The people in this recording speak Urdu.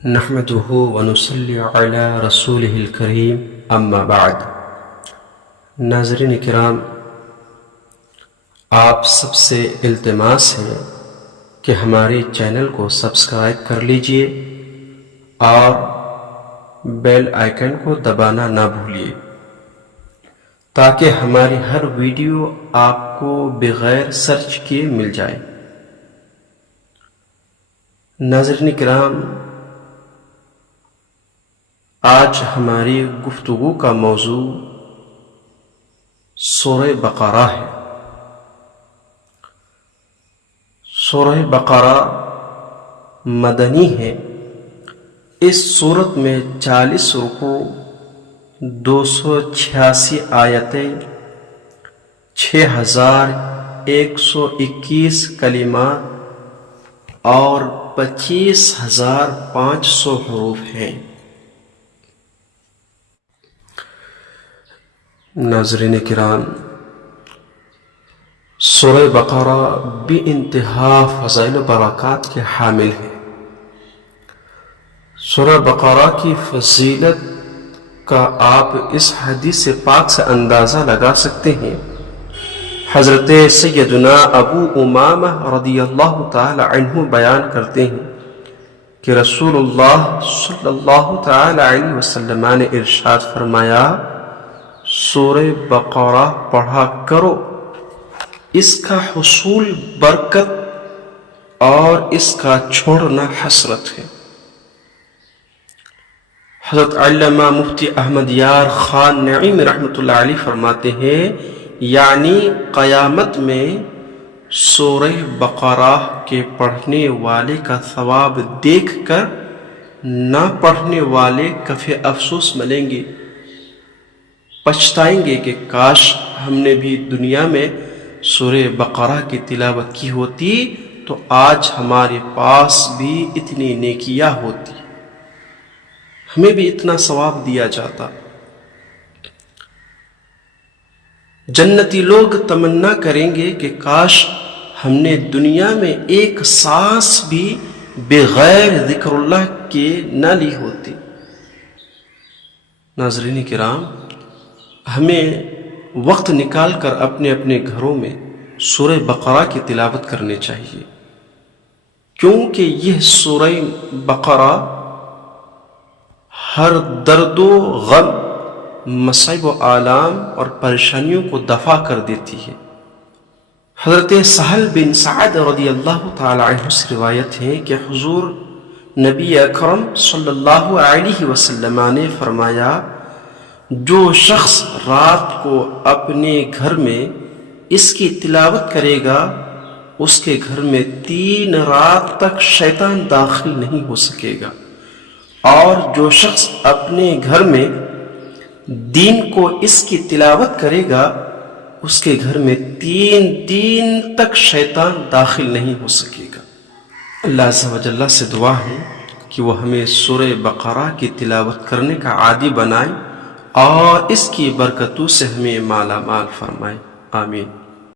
نحمده ونصلي على رسوله الكريم اما بعد۔ ناظرین کرام، آپ سب سے التماس ہے کہ ہمارے چینل کو سبسکرائب کر لیجئے اور بیل آئیکن کو دبانا نہ بھولیے تاکہ ہماری ہر ویڈیو آپ کو بغیر سرچ کیے مل جائے۔ ناظرین کرام، آج ہماری گفتگو کا موضوع سورہ بقرہ ہے۔ سورہ بقرہ مدنی ہے۔ اس سورت میں 40 رکوع، 286 آیتیں، 6121 کلمات اور 25500 حروف ہیں۔ ناظرین کرام، سورہ بقرہ بے انتہا فضائل و برکات کے حامل ہے۔ سورہ بقرہ کی فضیلت کا آپ اس حدیث پاک سے اندازہ لگا سکتے ہیں۔ حضرت سیدنا ابو امامہ رضی اللہ تعالی عنہ بیان کرتے ہیں کہ رسول اللہ صلی اللہ تعالی علیہ وسلم نے ارشاد فرمایا، سورہ بقرہ پڑھا کرو، اس کا حصول برکت اور اس کا چھوڑنا حسرت ہے۔ حضرت علامہ مفتی احمد یار خان نعیم رحمۃ اللہ علیہ فرماتے ہیں، یعنی قیامت میں سورہ بقرہ کے پڑھنے والے کا ثواب دیکھ کر نہ پڑھنے والے کف افسوس ملیں گے، پچھتائیں گے کہ کاش ہم نے بھی دنیا میں سورہ بقرہ کی تلاوت کی ہوتی تو آج ہمارے پاس بھی اتنی نیکیاں ہوتی، ہمیں بھی اتنا ثواب دیا جاتا۔ جنتی لوگ تمنا کریں گے کہ کاش ہم نے دنیا میں ایک سانس بھی بغیر ذکر اللہ کے نہ لی ہوتی۔ ناظرین کرام، ہمیں وقت نکال کر اپنے اپنے گھروں میں سورہ بقرہ کی تلاوت کرنی چاہیے، کیونکہ یہ سورہ بقرہ ہر درد و غم، مصائب و آلام اور پریشانیوں کو دفع کر دیتی ہے۔ حضرت سہل بن سعد رضی اللہ تعالی عنہ سے روایت ہے کہ حضور نبی اکرم صلی اللہ علیہ وسلم نے فرمایا، جو شخص رات کو اپنے گھر میں اس کی تلاوت کرے گا، اس کے گھر میں 3 رات تک شیطان داخل نہیں ہو سکے گا، اور جو شخص اپنے گھر میں دین کو اس کی تلاوت کرے گا، اس کے گھر میں 3 دن تک شیطان داخل نہیں ہو سکے گا۔ اللہ عز و جل سے دعا ہے کہ وہ ہمیں سورہ بقرہ کی تلاوت کرنے کا عادی بنائے اور اس کی برکتوں سے ہمیں مالا مال فرمائے۔ آمین۔